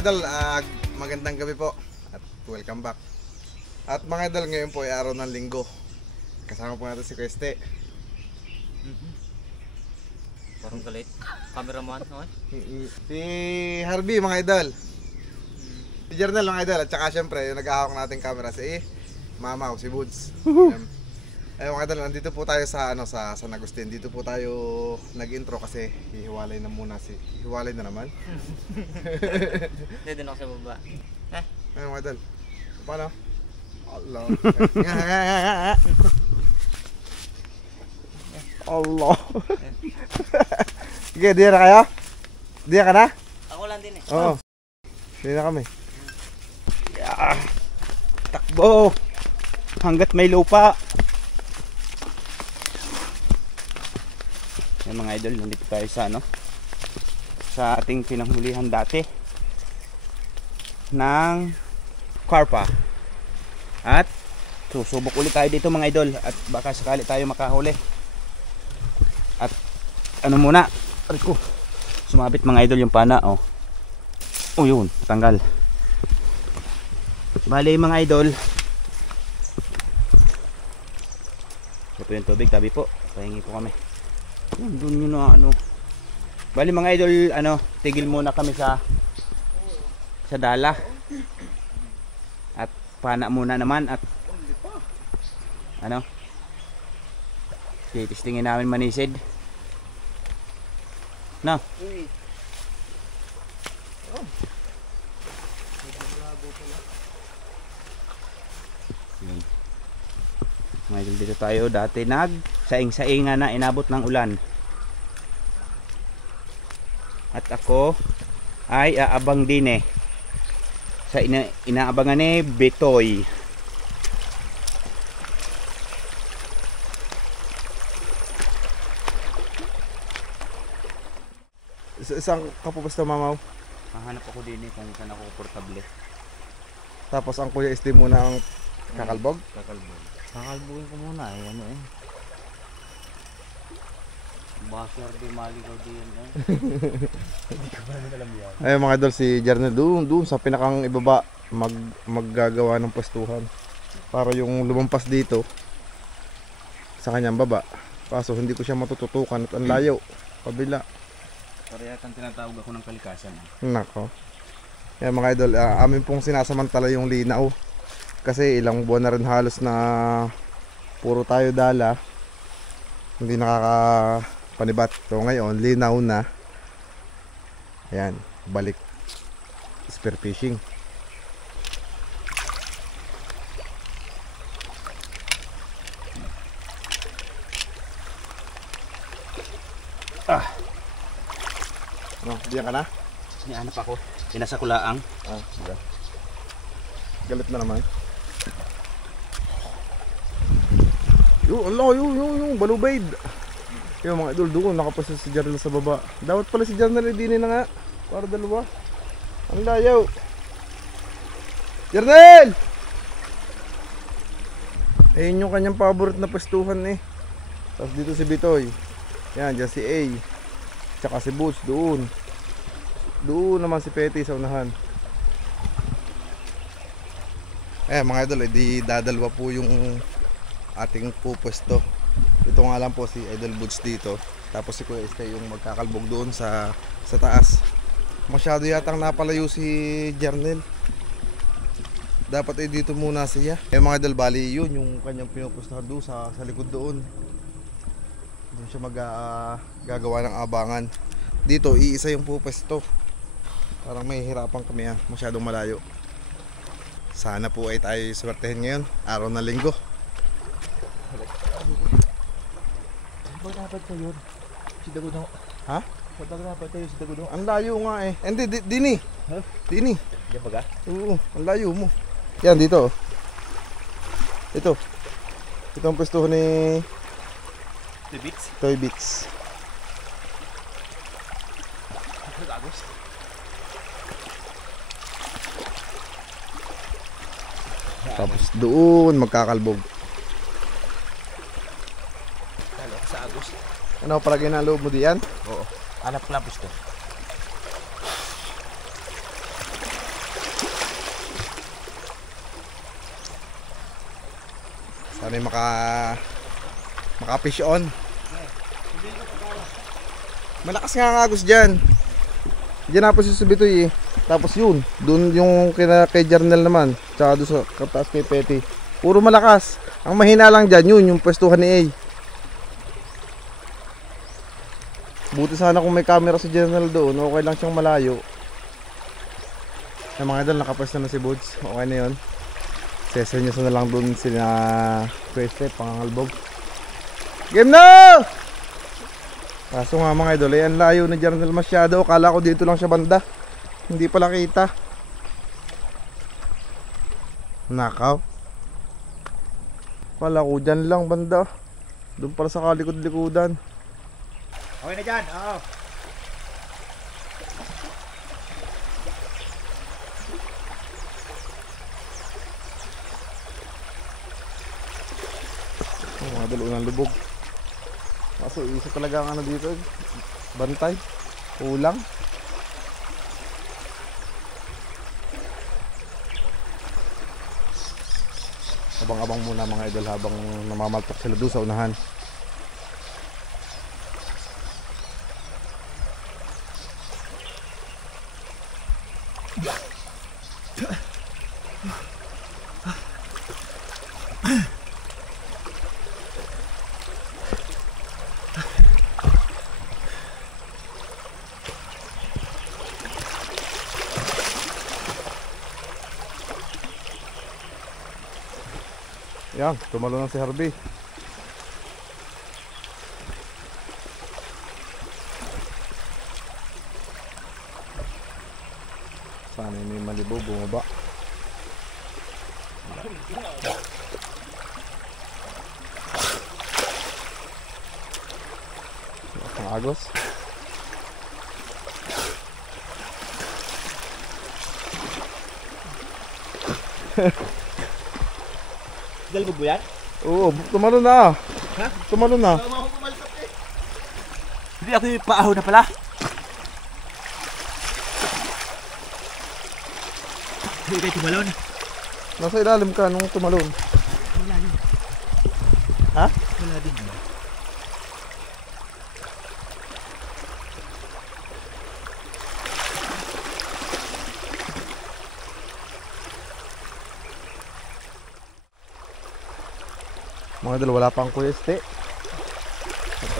mga idol, magandang gabi po at welcome back. At mga idol, ngayon po ay araw ng linggo. Kasama po natin si Queste. Parang galit. Cameraman, no? Si Harvey, mga idol. Si Jernel, mga idol. At saka syempre, yung nag-ahawak nating camera si Mama o si Woods. Ayun mga idol, nandito po tayo sa San Agustin. Dito po tayo nag-intro kasi hihiwalay na muna hihiwalay na naman. Hindi din ako sa baba. Ayun mga idol. Paano? Allah. Allah. Sige, diyan na kayo? Diyan ka na? Ako lang din eh. Oo. Diyan na kami. Yeah. Takbo. Hanggat may lupa. Yung mga idol, nandito tayo sa sa ating pinanghulihan dati ng carpa. At susubok ulit tayo dito mga idol, at baka sakali tayo makahuli. At ano muna, ko sumabit mga idol yung pana. Oh yun, tanggal. Bali mga idol, ito po yung tubig, tabi po, pahingi po kami. Doon yun na bali mga idol, tigil muna kami sa dala at pana muna naman. At titistingin namin manisid na. Yun. Mga idol, dito tayo dati saing-sainga na, inabot ng ulan. At ako ay aabang din sa inaabangan ni Betoy. Isang kapupusta mamaw. Hahanap ako din kung saan ako komportable. Tapos ang kuya SD muna ang kakalbog. Kakalbugin ko muna Basher di maligaw din Hindi ko pa rin alam yan. Ayun mga idol, si Jernel doon sa pinakang ibaba maggagawa ng pwestuhan para yung lumampas dito sa kanyang baba. Kaso hindi ko siya matututukan at ang layo, kabila. Para yatang tinatawag ako ng kalikasan. Nako. Yan mga idol, amin pong sinasamantala yung linaw kasi ilang buwan na rin halos na puro tayo dala, hindi nakakapanibat. So ngayon linaw na. Ayan, balik spear fishing. Diyan ka na? Hanap ako. Pinasa kulaang. Sige. Galit na naman. Yung balubaid. Yung mga idol doon, nakapasa si Jernel sa baba. Dapat pala si Jernel din na nga. Para dalawa. Ang layaw. Jernel! Ayun yung kanyang paborite na pwestuhan Tapos dito si Bitoy. Yan, dyan si A. Tsaka si Boots doon. Doon naman si Petty sa unahan. Mga idol, di dadalwa po yung ating pupwesto. Ito nga lang po si Idol Boots dito. Tapos si Kuya Este yung magkakalbog doon sa taas. Masyado yatang napalayo si Jernel. Dapat dito muna siya. Mga idol, bali yun yung kanyang pinupwestuhan doon sa likod doon. Doon siya gagawa ng abangan. Dito iisa yung pupwesto. Parang may hirapan kami masyadong malayo. Sana po ay tayo swertehin ngayon, araw na linggo. Dapat kayo si Dagudo. Ha? Dapat kayo si Dagudo. Ang layo nga Hindi, Dini. Huh? Dini. Diyan ba ka? Oo, ang layo mo. Yan, dito. Ito ang pwestuhan ni Toy Beats. Tapos doon magkakalbog. Sa Agos. Ano palagay na loob mo diyan? Oo. Hanap klapos ko. Sana yung maka-fish on. Malakas nga ang agos dyan. Diyan na po si Subitoy eh. Tapos yun, doon yung kay Jarnel naman. Tsaka doon sa kataas kay Petty. Puro malakas. Ang mahina lang dyan, yun yung pwestuhan ni A. Buti sana kung may camera si Jarnel doon, okay lang siyang malayo. Yung mga idol, nakapwesto na si Buds. Okay na yun. Sesenyo na lang doon sila Pweste, pangangalbog. Game na! Kaso nga mga idol, ay ang layo ni Jarnel masyado. Akala ko dito lang siya banda. Hindi pala kita. Nakaw. Akala ko dyan lang banda. Doon pala sa kalikod-likodan. Okay na dyan, oo. Mga idol, unang lubog. Kaso isa talaga ang ano dito, bantay, ulang. Abang-abang muna mga idol habang namamaltok sila doon sa unahan. Yan, tumalo na si Harvey. Sana may malibo, bumaba. Ang agos. Dalbog mo yan? Oo, tumalo na. Ha? Tumalo na. Hindi ako yung paahaw na pala. Hindi kayo tumalon. Nasa ilalim ka nung tumalon. Wala din. Ha? Wala din. Mga idol, wala pang Kuya Este.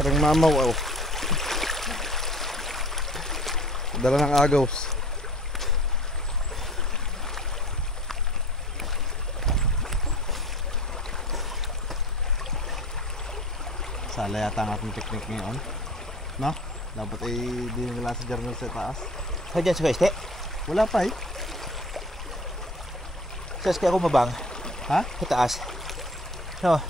Parang mamaw. Oh. Dala ng agaws. Sala yata ang ating technique ngayon. No? Dapat ay di nila sa journal sa taas. Saan dyan sa Este? Wala pa eh. Saan kaya ako mabang? Ha? Sa taas. No.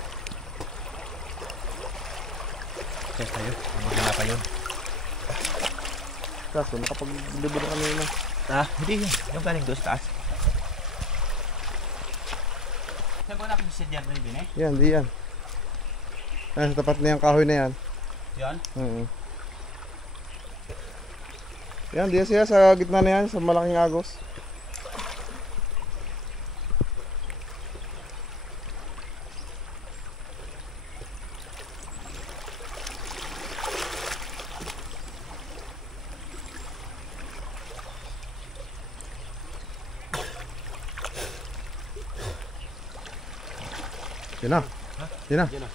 Saan tayo? Mabagala pa yun. Kaso nakapaglibod na kanina. Ah, hindi yun. Yung galing doon sa taas. Saan ko natin si Jarnel din eh? Yan, di yan. Ayan, sa tapat na yung kahoy na yan. Yan? Yan, di siya sa gitna na yan, sa malaking agos. Yan na. Yan na. Yan na.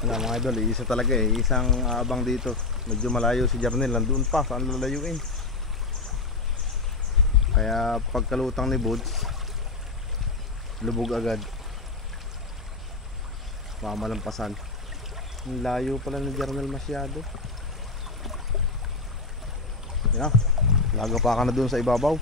Wala mga idol, isa talaga eh. Isang aabang dito. Medyo malayo si Jarnel. Nandun pa, saan lalayuin? Kaya pagkalutang ni Buds, lubog agad. Mamalampasan. Ang layo pala ni Jarnel masyado. Yan, laga pa ka na dun sa ibabaw.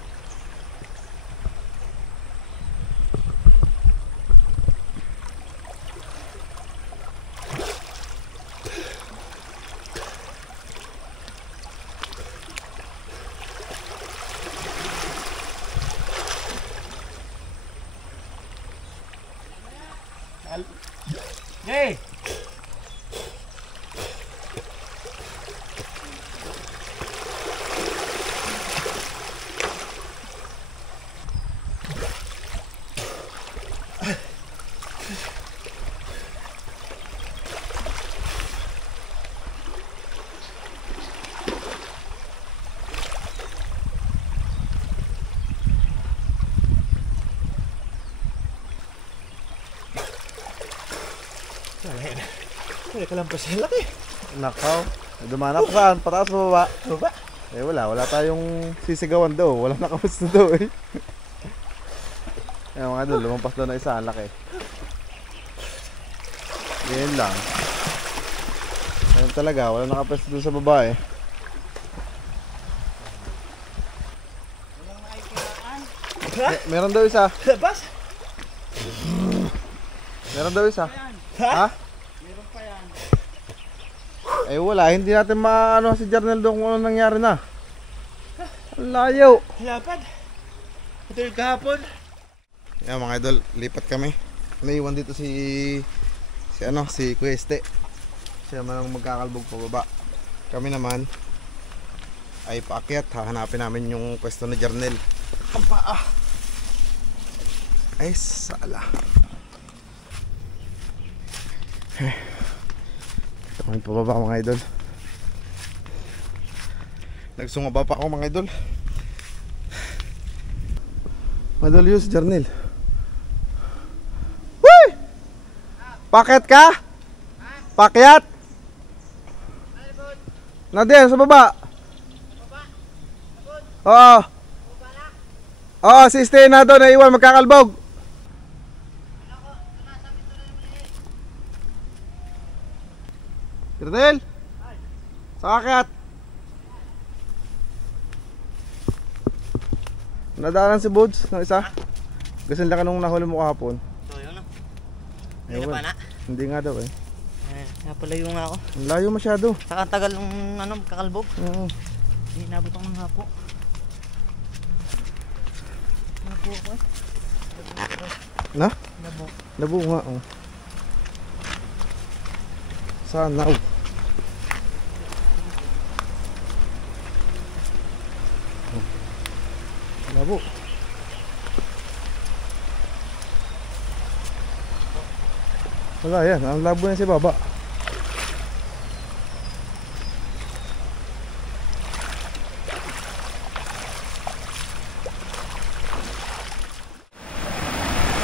Hey! Kaya ka lang pa sa laki. Nakaw. Dumana pa saan? Pataas o baba? Baba. Eh wala tayong sisigawan daw. Wala nakapos na daw eh. Ayan mga idol, lumampas daw na isa. Ang laki. Yan lang. Ayun talaga, wala nakapos doon sa baba eh. Meron daw isa. Labas? Meron daw isa. Ha? Meron pa yan. Eh wala, hindi natin maano si Jarnel doon kung ano nangyari na. Ang layo. Lapad. Ito yung kahapon. Yan mga idol, lipat kami. Naiwan dito si Kuya Este. Siya man ang magkakalbog pababa. Kami naman ay paakyat, hahanapin namin yung pwesto ni Jarnel. Ang paa. Ay sala. Kami pababa mga idol. Nagsungaba pa ako mga idol. Madol yun si Jarnel. Woo! Pakyat ka? Pakyat? Nadia, sa baba. Oo. Oo, si Stay na doon, naiwan, magkakalbog. Jarnel? Sa akyat? Nadaanan si Bods ng isa. Gasan lang ka nung nahuli mo kahapon. So yun na. Hindi Ewan. na pa na. Hindi nga daw eh. Napalayo nga ako. Ang layo masyado. Saka ang tagal ng kakalbog. Oo. Hindi nabot ako ng hapo. Nabuo ko eh. Na? Nabuo. Nabuo nga oh. Sana oh. Labo. Wala yan, ang labo yan si baba.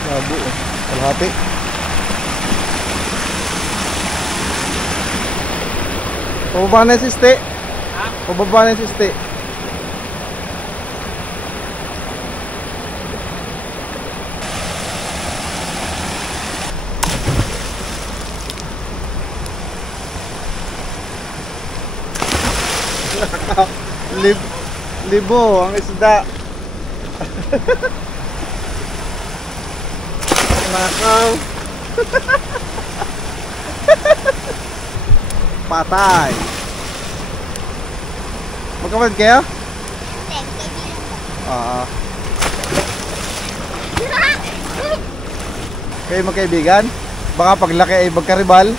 Labo oh. Kalahati. Pababa na yung siste. Pababa na yung siste. Libo ang isda. Nakaw. Patay. Magkapatid kayo? Kayo magkaibigan? Baka paglaki ay magkaribal.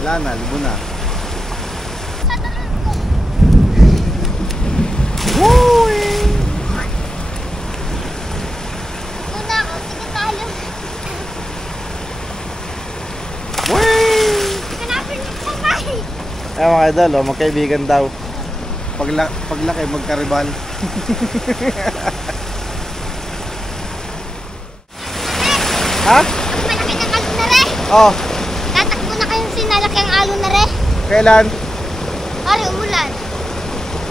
Wala na, libo na. Woo! Una ako, sige tayo. Woo! Hanapin mo po kayo. Ay mga idol, oh, magkaibigan daw. Paglaki magkaribal. Ha? Malaki ng alon na re. Oh, Tatakbo na kayong sinalaki ang alon na re. kailan? Ari, umulan.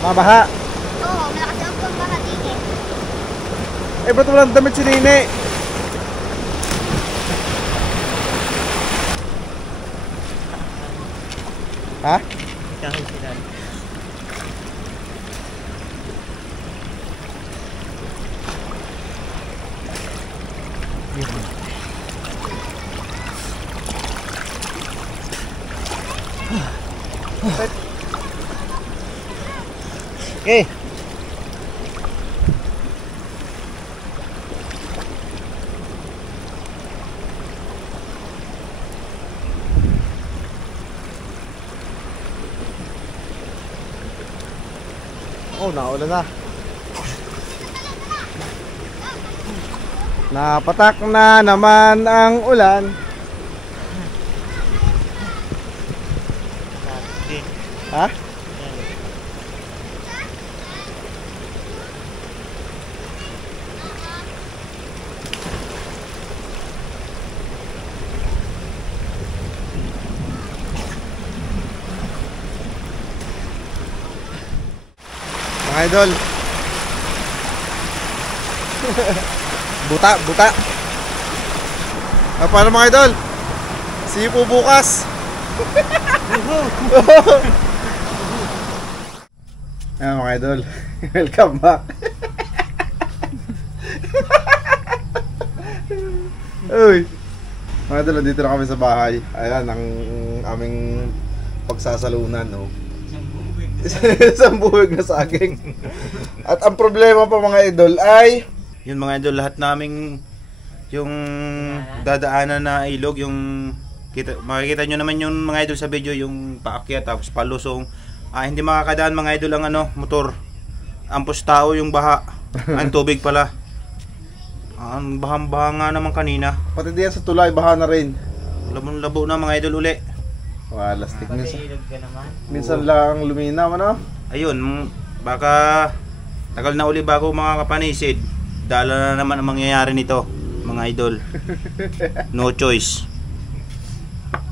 Mabaha. Oo, malakas ang pambaha din eh. Eh, ba't walang damit si Nene? Ha? Kahit sila. Okay. Oh, naulan na. Napatak na naman ang ulan. Okay. Ha? Mga idol. Buta. Paano mga idol? See you po bukas. Ayan mga idol. Welcome back. Uy. Mga idol, dito na kami sa bahay. Ayan ang aming pagsasalunan, no. Isang buwig na saging. At ang problema pa mga idol ay Yun mga idol, lahat naming yung dadaanan na ilog, yung makikita nyo naman yung mga idol sa video, yung paakyat tapos palusong. Hindi makakadaan mga idol ang motor. Ampos tao yung baha. Ang tubig pala. Ang bahang-baha nga naman kanina. pati diyan sa tulay baha na rin. Labon-labo na mga idol uli. Lastik minsan. Ilog ka naman. Minsan lang luminaw, ano? Ayun, baka tagal na uli bago makakapanisid. Dala na naman ang mangyayari nito, mga idol. No choice.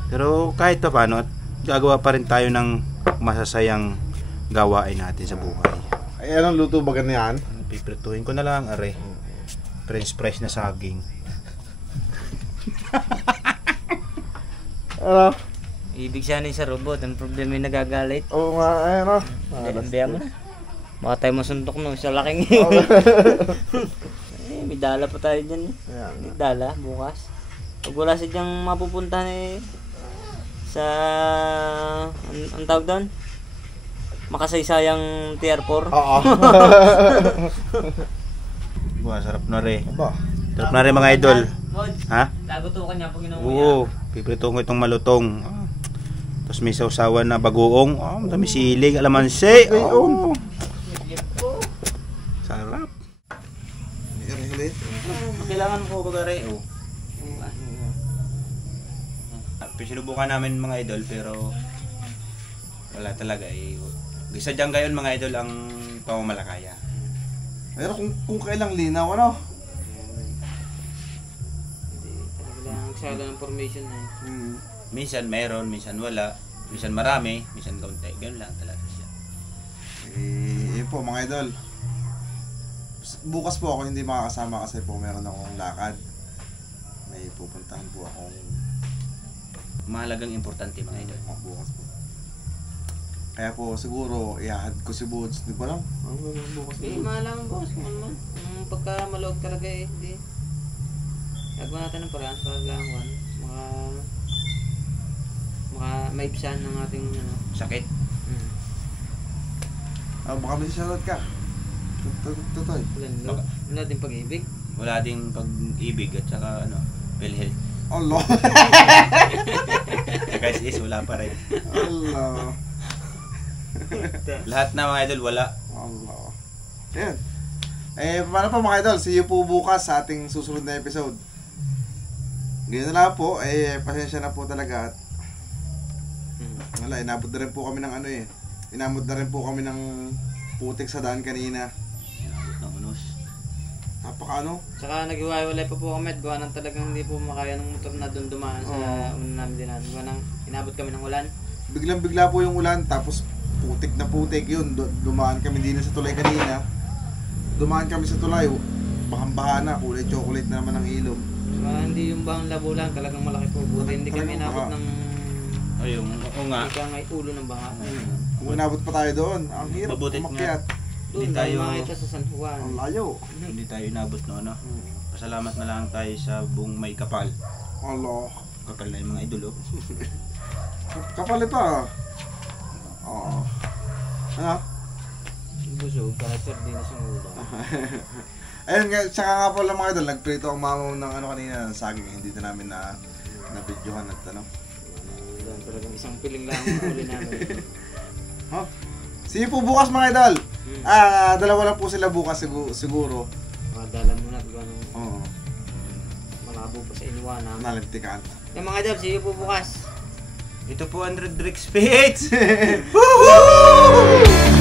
Pero kahit pa paano, gagawa pa rin tayo ng masasayang gawain natin sa buhay. Ay, anong luto ba ganyan? Piprituhin ko na lang, are. French fries na saging. Ano? Ibig sabihin sa robot, ang problema yung nagagalit. Oo nga, ano? Ambiya mo na. Baka tayo masuntok no, sa laking. May dala pa tayo dyan. Ayan. May dala, bukas. Pag wala sidyang mapupuntahan sa, ang tawag doon? Makasaysayang Tier 4. Oo. Buwa, sarap na rin. Aba. Sarap na rin mga idol. Ha? Lagutukan niya pag inuwi. Oo, piprituhin ko itong malutong. Tapos may sausawan na bagoong. Dami silig, alamansi. Oo. Sarap. Hili. Kailangan ko bagare. Sinubukan namin mga idol pero wala talaga Isa dyan gayon mga idol ang pamamalakaya. Pero kung kailang linaw, ano? Kailangan magsala ng formation na Minsan meron, minsan wala. Minsan marami, minsan kaunti. Ganun lang talaga siya. Yun po mga idol. Bukas po ako hindi makakasama kasi po meron akong lakad. May pupuntahan po akong Mahalagang importante mga idol. bukas po. Kaya po siguro iahad ko si Buds. Hindi ko alam. Bukas malaman boss kung ano man. Pagka malog talaga hindi. Gagawa natin ng paraan para lang mga maibsan ng ating Sakit. baka may shoutout ka. Tutoy. Wala din pag-ibig. Wala ding pag-ibig at saka PhilHealth. Allah. Guys, wala pa rin. Allah. Lahat na mga idol wala. Allah. Ayan. Paano pa mga idol? See you po bukas sa ating susunod na episode. Ganyan na lang po. Pasensya na po talaga. At wala, inabot na rin po kami ng inabot na rin po kami ng putik sa daan kanina. Inabot ng unos. Napaka Saka naghiwalay pa po kami at gawa ng talagang hindi po makaya ng motor na doon dumaan sa una namin dinan. Gawa ng inabot kami ng ulan. Biglang bigla po yung ulan tapos putik na putik yun. Dumaan kami din sa tulay kanina. Dumaan kami sa tulay. Bahang-baha na, kulay chocolate na naman ang ilog. Saka hindi yung bahang labo lang, talagang malaki po. Buti hindi kami inabot ng Ayun, oo nga. ulo ng baha. Kung inabot pa tayo doon, ang hirap Mabutit umakyat. Doon Hindi tayo- tayo makita sa San Juan. Ang layo. Hindi tayo inabot Pasalamat na lang tayo sa buong may kapal. Allah. Kapal na yung mga idol. Kapal ito ah. Oo. Ano? Busog, kahit sardinas ng ulo. Ayun nga, tsaka nga po lang mga idol, nagprito ang mama ng kanina, ng saging, hindi na namin na-videohan at Talagang isang piling lang ang uli namin. See you po bukas mga idol! Dalawa lang po sila bukas siguro. Madala muna kung ano. Oo, Malabo pa sa inuwanan. nalintikan. Yung mga idol, see you po bukas. Ito po 100 Rick Spades. Woohoo!